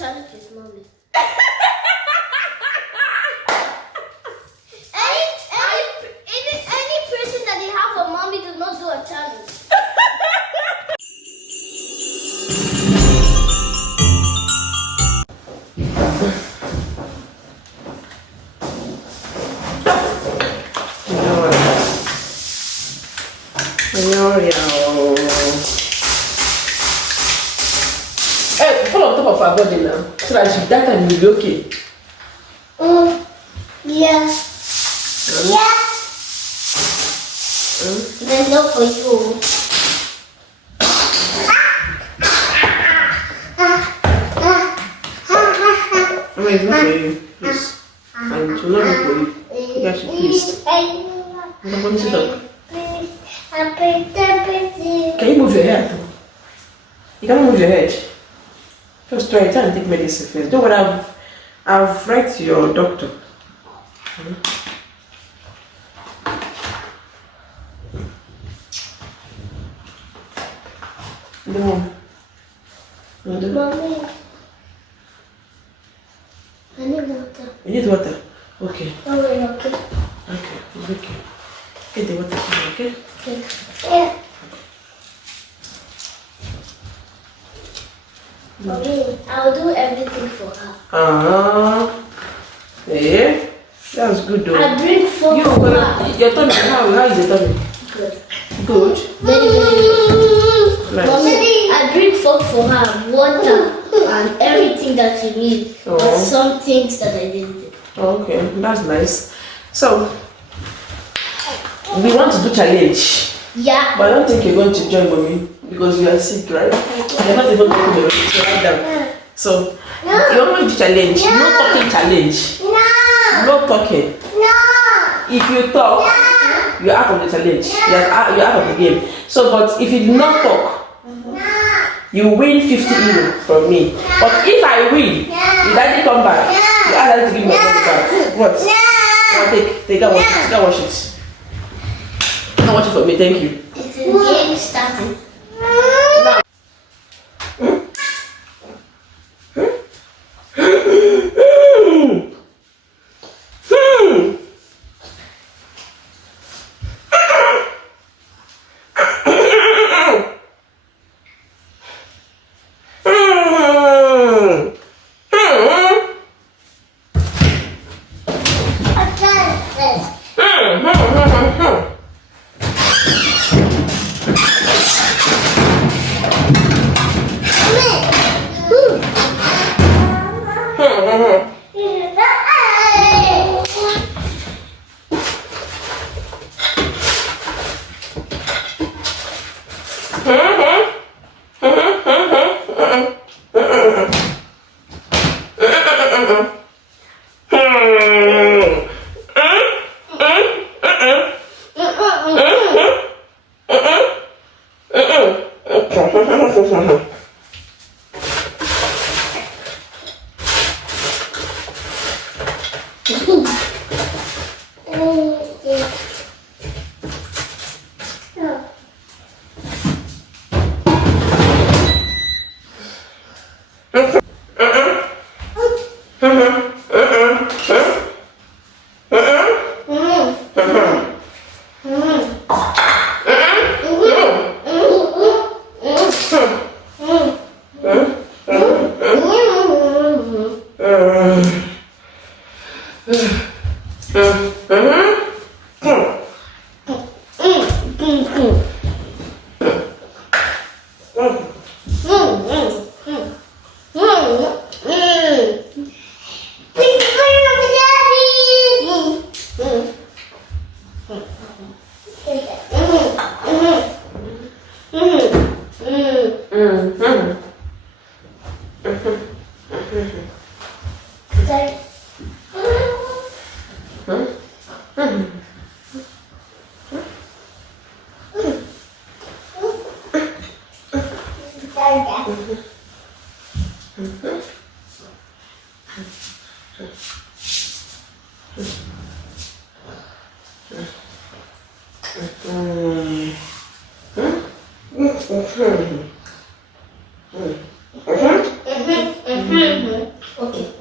challenge his mommy. Any person that they have a mommy does not do a challenge. Hey, fall on top of her body now, so that that time you'll be okay. Yeah. Yeah. There's no for you. I mean, it's not for you. Please. And it will not be for you. You guys should please. I'm going to sit up. Can you move your head? You can't move your head. Just try it and take medicine first. Don't worry, I've write to your doctor. No. Mommy, I need water. You need water? Okay. Oh, wait, okay. Okay, it's okay. Get the water for me, okay? Okay. Yeah. Mommy, I'll do everything for her. Yeah. That's good though. I bring food You for her. your tummy, how is your tummy? Good. Good. Very, very good. Nice. Mommy, I bring food for her, water, and everything that she needs. Oh. But some things that I didn't do. Okay, that's nice. So, we want to do challenge. Yeah. But I don't think you're going to join mommy because you are sick, right? You're not even going to write down. So, you want to do challenge. No talking challenge. No talking. If you talk, you're out of the challenge. You're out of the game. So, but if you do not talk, you win 50 euro from me. But if I win, you daddy come back, you ask daddy to give me my money back. What? Take that, watch it. Don't watch it for me, thank you. It's the game starting. Okay.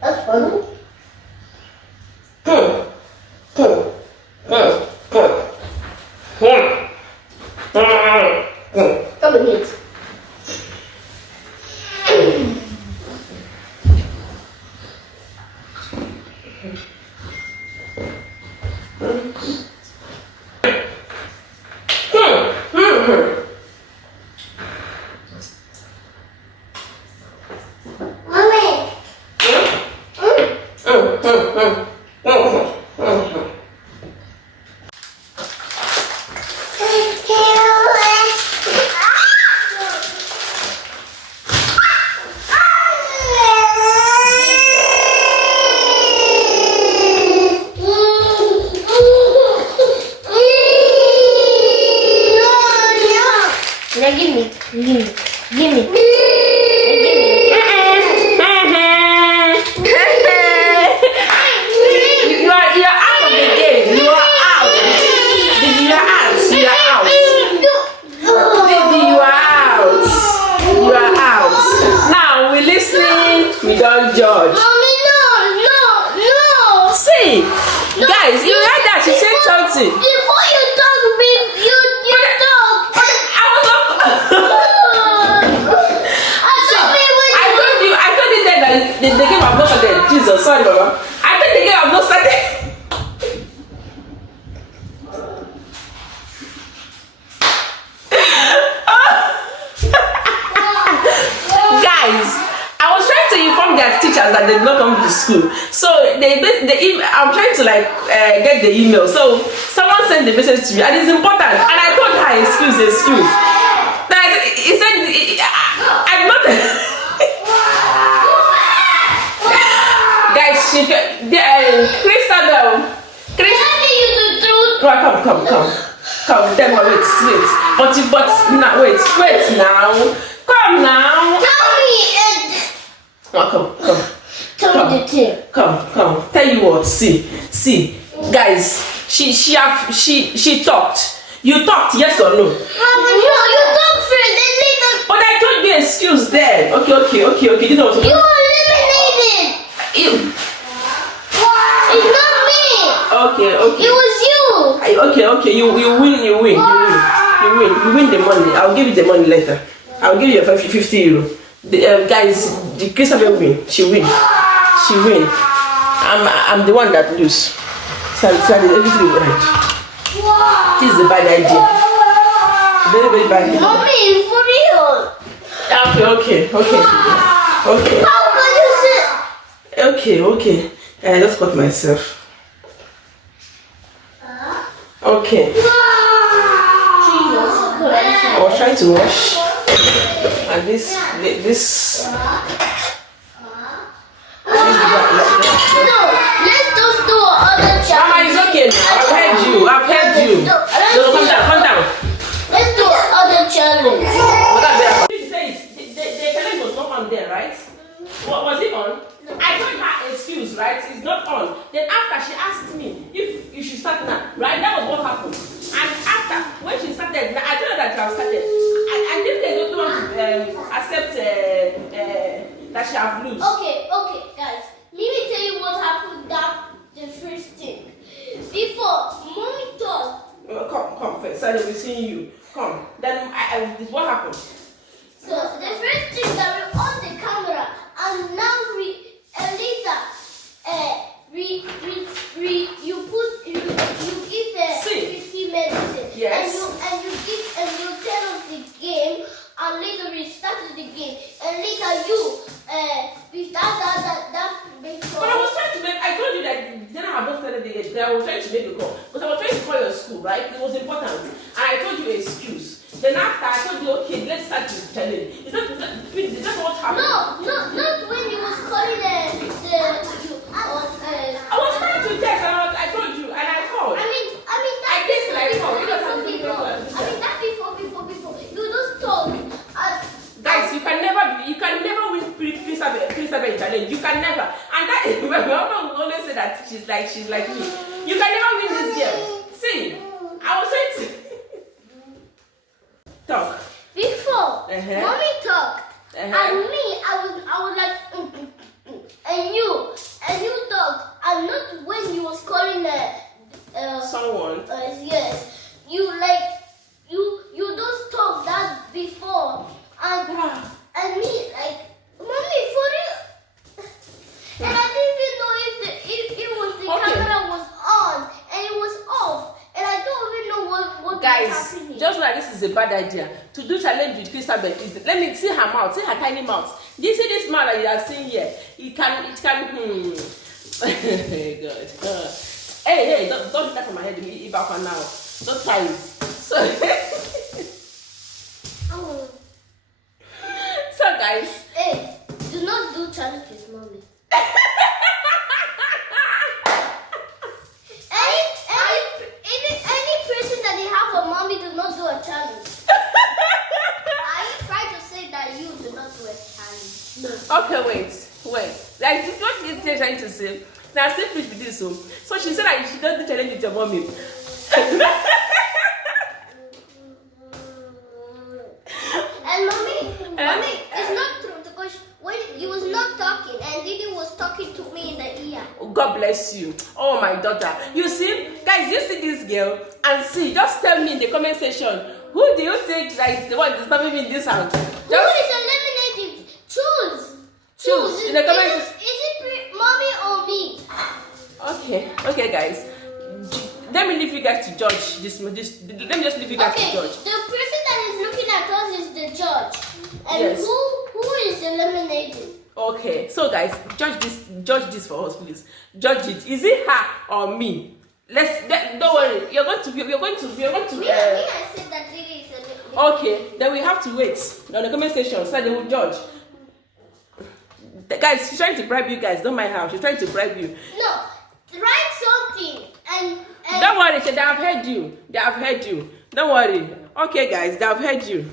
That's funny. Come and eat. Mommy. Now give me. You are out of the game. You are out. You are out. You are out. Baby, you are out. You are out. Now we listening. We don't judge. Mommy, no. See, guys, you heard that she said something. Before you talk, you talk. I was not. I told you that the game have not started. Jesus, sorry, Mama. I think the game have not started. Guys, I was trying to inform their teachers that they did not come to school. So I'm trying to get the email. So someone sent the message to me, and it's important. And I told her, excuse. He said, I'm not. Guys, Christabel. Come. Then wait. But now wait now. Come now. Tell me the truth. Come. Tell you what. See, guys. She talked. You talked, yes or no? Mommy, no, you talk first, then later. But I told you excuse then. Okay. You know what? You eliminated. You. It's not me. Okay. It was you. Okay. You win. You win the money. I'll give you the money later. I'll give you 50 euro. Guys, the Christabel win. She win. I'm the one that lose. So everything right. This is a bad idea. Very bad idea. Mommy, for real. Okay. How can you sit? Okay. I just cut myself. Okay. Jesus I was trying to wash. And this. No, let's just do another Mama, challenge. it's okay now. I've heard you. No, calm down. Let's do another challenge. What are they? The challenge was not on there, right? What was it on? I told her excuse, right? It's not on. Then after she asked me if you should start now, right? That was what happened. And after, when she started, I told her that she has started. And if they don't want to accept that she have lose. Okay, guys. Let me tell you what happened. The first thing. Before, mommy thought. Come first. I will be seeing you. Come. Then what happened? So the first thing that we on the camera, and now you give 50 medicine. Yes. And you tell us the game, and later we started the game, and later we start that before. But I was trying to make. I told you that then I have not started the game. I was trying to make a call, but I was trying to call your school, right? It was important. And I told you excuse. Then after I told you, okay, let's start with challenge. Is that what happened? No, not when you was calling I was trying to text and I told you and I called. I mean that before. You just talk. Guys, you can never win Christabel challenge. You can never. And that is my mama will always say that she's like me. You can never win this game. See, I was trying to talk. Before, mommy talked, and me, I was like, and you talked, and not when you was calling Someone. Yes, you just talk that before, and me like, mommy for real, and I didn't even know if the camera was on and it was off, and I don't even know what was happening. Just like this is a bad idea to do challenge with Christabel. Let me see her mouth, see her tiny mouth. Do you see this mouth that you are seeing here? It can. Good. Hey, don't do that from my head. If I can now, don't try it. So guys. Hey, do not do challenge with mommy. Any person that they have a mommy do not do a challenge. I try to say that you do not do a challenge. No. Okay, wait. Like what is she trying to say? Now say please with this one. So she said that she don't do challenge with your mommy. And mommy, it's not true because when you was not talking and Didi was talking to me in the ear. God bless you. Oh my daughter. You see, guys, you see this girl and see. Just tell me in the comment section, who do you think that is the one disturbing me in this house? Who is eliminated? Choose in the comment section. Is it mommy or me? Okay, guys. Let me leave you guys to judge this. Let me just leave you guys to judge. The person that is looking at us is the judge. And yes. Who is eliminated? Okay, so guys, judge this for us, please. Judge it. Is it her or me? Don't worry. You're going to. Me, I said that Didi is eliminated. Okay, then we have to wait on the comment section so they will judge. Guys, she's trying to bribe you guys. Don't mind her. She's trying to bribe you. No, write something and don't worry, they have heard you. Don't worry. Okay, guys, they have heard you.